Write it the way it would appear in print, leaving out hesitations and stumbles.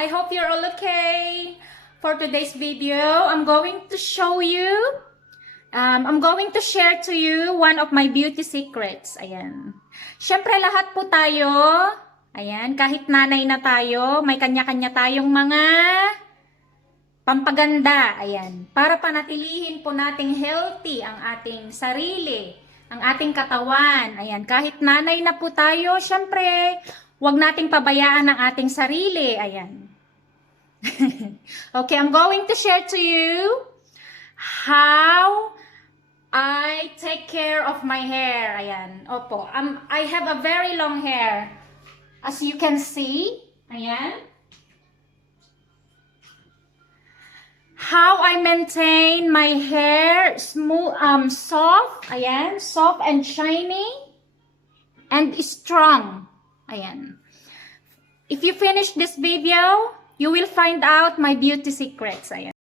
I hope you're all okay. For today's video, I'm going to show you, I'm going to share to you one of my beauty secrets. Ayan. Syempre lahat po tayo, ayan, kahit nanay na tayo, may kanya-kanya tayong mga pampaganda. Ayan. Para panatilihin po nating healthy ang ating sarili, ang ating katawan. Ayan. Kahit nanay na po tayo, syempre, huwag nating pabayaan ang ating sarili. Ayan. Okay, I'm going to share to you how I take care of my hair. Ayan. Opo. I have a very long hair. As you can see. Ayan. How I maintain my hair smooth, soft. Ayan. Soft and shiny. And strong. Ayan. If you finish this video, you will find out my beauty secrets. Ayan.